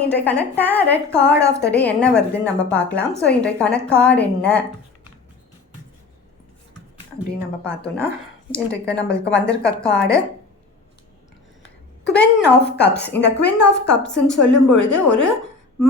இன்றைக்கான tarot card of the டே என்ன வருதுன்னு நம்ம பார்க்கலாம். ஸோ இன்றைக்கான கார்டு என்ன அப்படின்னு நம்ம பார்த்தோன்னா, இன்றைக்கு நம்மளுக்கு வந்திருக்க கார்டு குவீன் ஆஃப் கப்ஸ். இந்த குவீன் ஆஃப் கப்ஸ்ன்னு சொல்லும்பொழுது ஒரு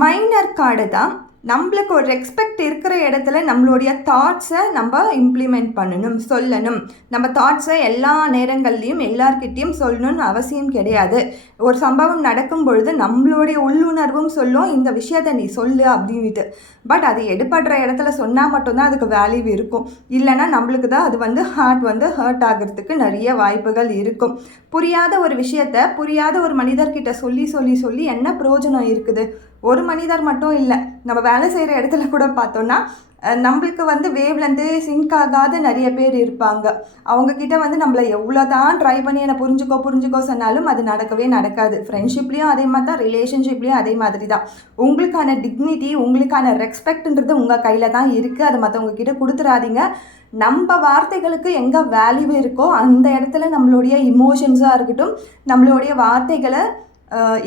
மைனர் கார்டு தான். நம்மளுக்கு ஒரு ரெஸ்பெக்ட் இருக்கிற இடத்துல நம்மளுடைய தாட்ஸை நம்ம இம்ப்ளிமெண்ட் பண்ணணும், சொல்லணும். நம்ம தாட்ஸை எல்லா நேரங்கள்லையும் எல்லார்கிட்டையும் சொல்லணும்னு அவசியம் கிடையாது. ஒரு சம்பவம் நடக்கும் பொழுது நம்மளுடைய உள்ளுணர்வும் சொல்லும் இந்த விஷயத்தை நீ சொல்லு அப்படின்ட்டு. பட் அது எடுபடுற இடத்துல சொன்னால் மட்டும்தான் அதுக்கு வேல்யூ இருக்கும். இல்லைன்னா நம்மளுக்கு தான் அது ஹார்ட் ஹர்ட் ஆகிறதுக்கு நிறைய வாய்ப்புகள் இருக்கும். புரியாத ஒரு விஷயத்த புரியாத ஒரு மனிதர்கிட்ட சொல்லி சொல்லி சொல்லி என்ன பிரயோஜனம் இருக்குது? ஒரு மனிதர் மட்டும் இல்லை, நம்ம வேலை செய்கிற இடத்துல கூட பார்த்தோன்னா நம்மளுக்கு வேவ்லேருந்து சிங்க் ஆகாத நிறைய பேர் இருப்பாங்க. அவங்கக்கிட்ட நம்மளை எவ்வளோ தான் ட்ரை பண்ணி என்னை புரிஞ்சுக்கோ சொன்னாலும் அது நடக்கவே நடக்காது. ஃப்ரெண்ட்ஷிப்லேயும் அதே மாதிரி தான், ரிலேஷன்ஷிப்லேயும் அதே மாதிரி தான். உங்களுக்கான டிக்னிட்டி, உங்களுக்கான ரெஸ்பெக்ட்ன்றது உங்கள் கையில் தான் இருக்குது. அதை மற்றவங்க கிட்ட கொடுத்துடாதீங்க. நம்ம வார்த்தைகளுக்கு எங்கே வேல்யூ இருக்கோ அந்த இடத்துல நம்மளுடைய இமோஷன்ஸாக இருக்கட்டும், நம்மளுடைய வார்த்தைகளை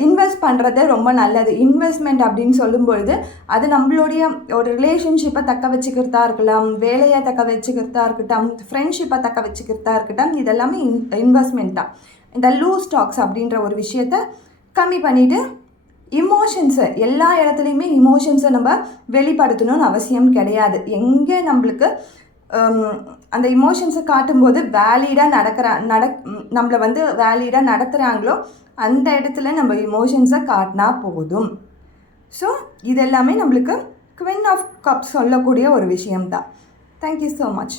இன்வெஸ்ட் பண்ணுறது ரொம்ப நல்லது. இன்வெஸ்ட்மெண்ட் அப்படின்னு சொல்லும்பொழுது அது நம்மளுடைய ஒரு ரிலேஷன்ஷிப்பை தக்க வச்சுக்கிறதா இருக்கலாம், வேலையை தக்க வச்சுக்கிறதா இருக்கட்டும், ஃப்ரெண்ட்ஷிப்பை தக்க வச்சுக்கிறதா இருக்கட்டும், இதெல்லாமே இன்வெஸ்ட்மெண்ட் தான். இந்த லூஸ் டாக்ஸ் அப்படின்ற ஒரு விஷயத்தை கம்மி பண்ணிவிட்டு இமோஷன்ஸை எல்லா இடத்துலையுமே இமோஷன்ஸை நம்ம வெளிப்படுத்தணும்னு அவசியம் கிடையாது. எங்கே நம்மளுக்கு அந்த இமோஷன்ஸை காட்டும்போது வேலிடாக நம்மளை வேலிடாக நடத்துகிறாங்களோ அந்த இடத்துல நம்ம இமோஷன்ஸை காட்டினா போதும். ஸோ இதெல்லாமே நம்மளுக்கு குவீன் ஆஃப் கப்ஸ் சொல்லக்கூடிய ஒரு விஷயம்தான். Thank you so much.